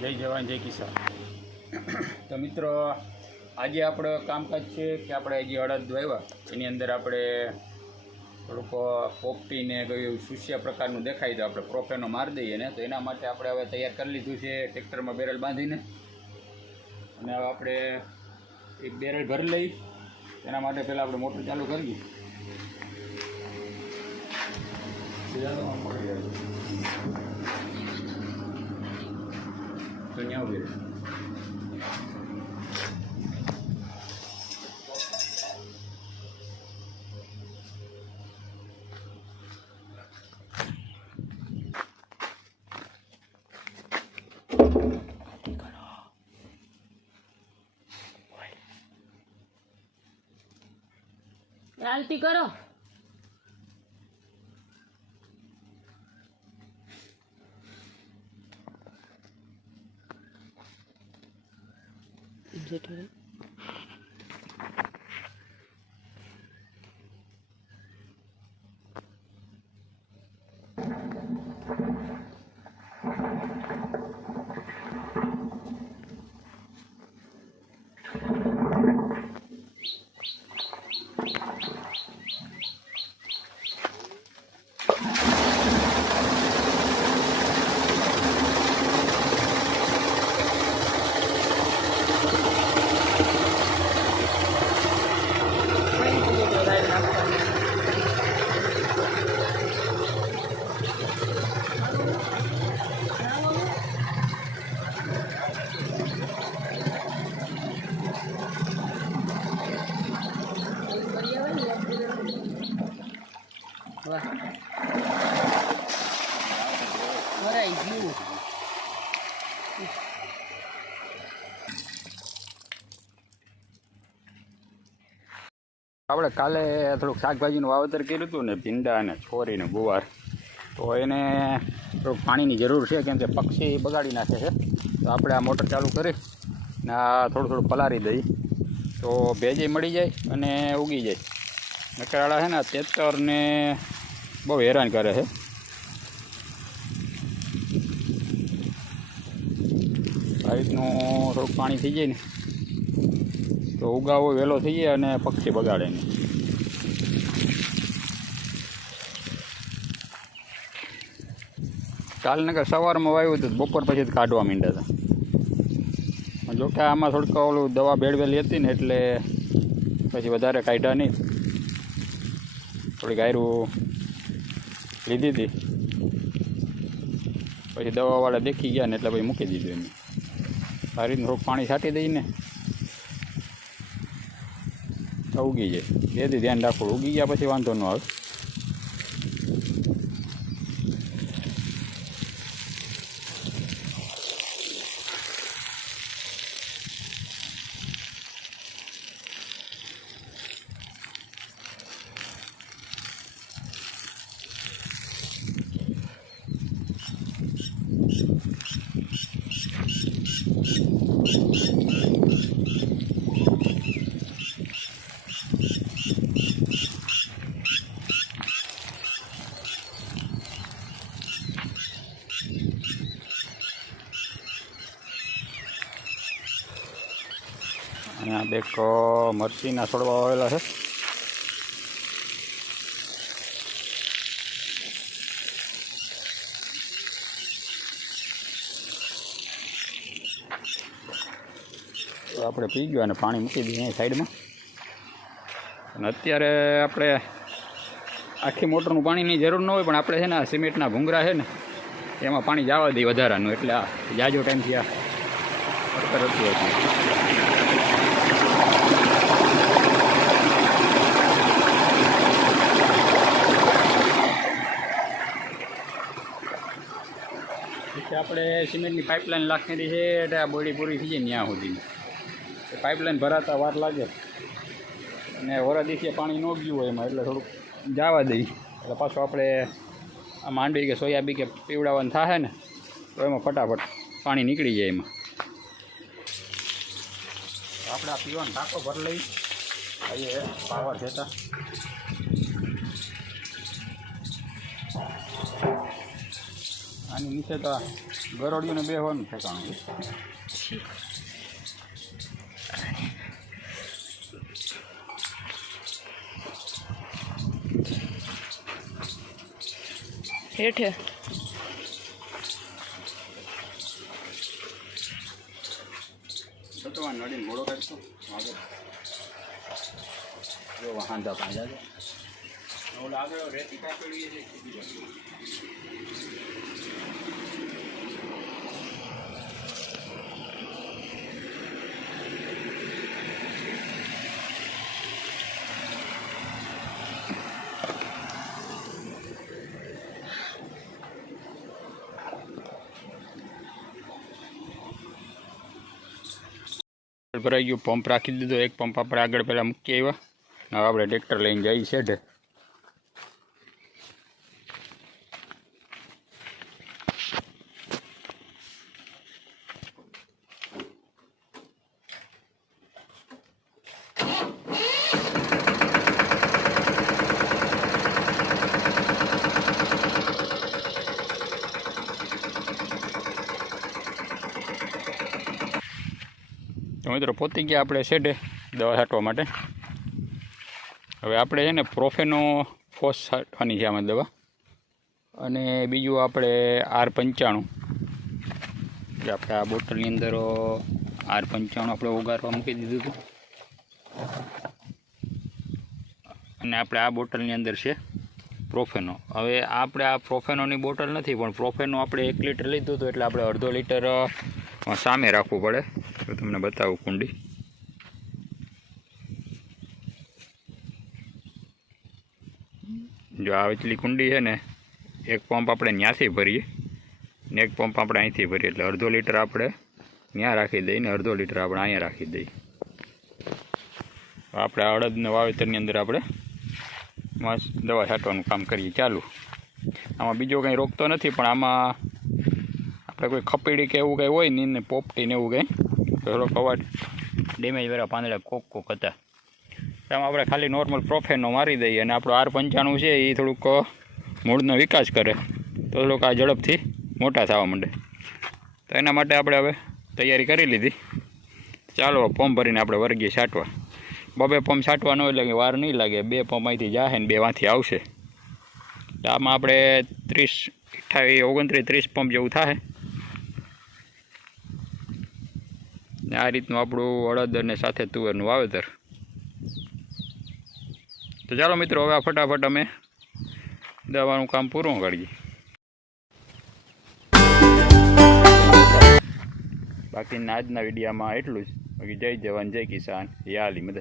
જય જવાન જય કિસાન। તો મિત્રો આજે આપણો કામકાજ છે કે આપણે હજી અડદ વાવ્યા એની અંદર આપણે થોડુંક પોપટીને કયું સુસ્યા પ્રકારનું દેખાય તો આપણે પ્રોફેનો મારી દઈએ ને, તો એના માટે આપણે હવે તૈયાર કરી લીધું છે ટ્રેક્ટરમાં બેરલ બાંધીને। અને હવે આપણે એક બેરલ ભરી લઈ, એના માટે પહેલાં આપણે મોટર ચાલુ કરીએ। તો ન્યા ઉભી રહે। આલતી કરો। આપણે કાલે થોડુંક શાકભાજીનું વાવેતર કર્યું હતું ને, ભીંડા અને છોરી ને ગુવાર, તો એને થોડુંક પાણીની જરૂર છે કેમ કે પક્ષી બગાડી નાખે છે। તો આપણે આ મોટર ચાલુ કરી ને આ થોડું પલારી દઈ તો ભેજે મળી જાય અને ઉગી જાય। નકરાળા છે ને તેતરને બહુ હેરાન કરે છે। આ રીતનું થોડુંક પાણી થઈ જાય ને તો ઉગાવો વહેલો થઈ જાય અને પક્ષી બગાડે નહીં। કાલ નકર સવારમાં વાવ્યું હતું, બપોર પછી જ કાઢવા માંડ્યા હતા। જોકે આમાં થોડીક ઓલું દવા બેડવેલી હતી ને એટલે પછી વધારે કાઢ્યા નહીં, થોડીક આયરું લીધી હતી, પછી દવાવાળા દેખી ગયા ને એટલે પછી મૂકી દીધું એમને। આ રીતનું થોડુંક પાણી છાંટી દઈને ઉગી જાય, એથી ધ્યાન રાખવું, ઉગી ગયા પછી વાંધો ન આવે। અને આ બે મરચીના છોડવા આવેલા છે। તો આપણે પી ગયો અને પાણી મૂકી દઈએ અહીં સાઈડમાં। અને અત્યારે આપણે આખી મોટરનું પાણીની જરૂર ન હોય, પણ આપણે છે ને આ સિમેન્ટના ભૂંગરા છે ને એમાં પાણી જવા દઈએ વધારાનું, એટલે આ જાજો ટાઈમથી આ પડતર હતું એટલે આપણે સિમેન્ટની પાઇપલાઇન નાખેલી છે એટલે આ બોડી પૂરી થઈ જાય ત્યાં સુધી પાઇપલાઇન ભરાતા વાર લાગે, અને વરદીથી પાણી ન ગયું હોય એમાં એટલે થોડુંક જવા દઈએ, એટલે પાછું આપણે આ માંડવી કે સોયાબી કે પીવડાવવાનું થાય ને તો એમાં ફટાફટ પાણી નીકળી જાય એમાં। આપણે આ પીવાનો ટાંકો ભરી લઈ આજે પાવર જતા આની નીચે તો ગરોડીઓને બેહવાનું ઠેકાણું છે. હેઠે છટવાન નડીને ઘોડો કાઢતો આગળ જો વાહનતા પાંજા છે ઓલા આગળ રેતી કાપેલી છે. ભરાઈ ગયું, પંપ રાખી દીધો. એક પંપ આપણે આગળ પહેલાં મૂકી આવ્યા. હવે આપણે ટ્રેક્ટર લઈને જઈએ શેઢે. તો મિત્રો પહોંચી ગયા આપણે શેઢે દવા છાંટવા માટે. હવે આપણે છે ને પ્રોફેનો ફોસ છાંટવાની છે આમાં દવા, અને બીજું આપણે R95 જે આપણે આ બોટલની અંદર R95 આપણે ઉગાડવા મૂકી દીધું હતું, અને આપણે આ બોટલની અંદર છે પ્રોફેનો. હવે આપણે આ પ્રોફેનોની બોટલ નથી, પણ પ્રોફેનો આપણે 1 લીટર લીધું હતું, એટલે આપણે અડધો લીટર સામે રાખવું પડે. તો તમને બતાવું કુંડી. જો આ વેચલી કુંડી છે ને, એક પંપ આપણે ત્યાંથી ભરીએ ને એક પંપ આપણે અહીંથી ભરીએ, એટલે અડધો લીટર આપણે ત્યાં રાખી દઈએ ને અડધો લીટર આપણે અહીંયા રાખી દઈએ. આપણે અડદના વાવેતરની અંદર આપણે મસ્ત દવા છાંટવાનું કામ કરીએ ચાલુ. આમાં બીજો કંઈ રોકતો નથી, પણ આમાં આપણે કોઈ ખપીડી કે એવું કંઈ હોય નહીં ને પોપટી ને એવું કંઈ થોડોક અવાજ ડેમેજ વાળા પાંદડા કોક હતા. આમાં આપણે ખાલી નોર્મલ પ્રોફેનો મારી દઈએ, અને આપણો R95 છે એ થોડુંક મૂળનો વિકાસ કરે તો થોડુંક આ ઝડપથી મોટા થવા માંડે. તો એના માટે આપણે હવે તૈયારી કરી લીધી. ચાલો પંપ ભરીને આપણે વર્ગીએ છાંટવા. બબે પંપ છાંટવા ન એટલે કે વાર નહીં લાગે. 2 પંપ અહીંથી જાહે ને 2 વાંથી આવશે. તો આમાં આપણે 30, 28, 29, 30 પંપ જેવું થાય. ને આ રીતનું આપણું અડદ અને સાથે તુવેરનું વાવેતર. તો ચાલો મિત્રો, હવે આ ફટાફટ અમે દવાનું કામ પૂરું કરીએ. બાકીના આજના વિડીયોમાં એટલું જ. બાકી જય જવાન જય કિસાન, યા અલી મદદ.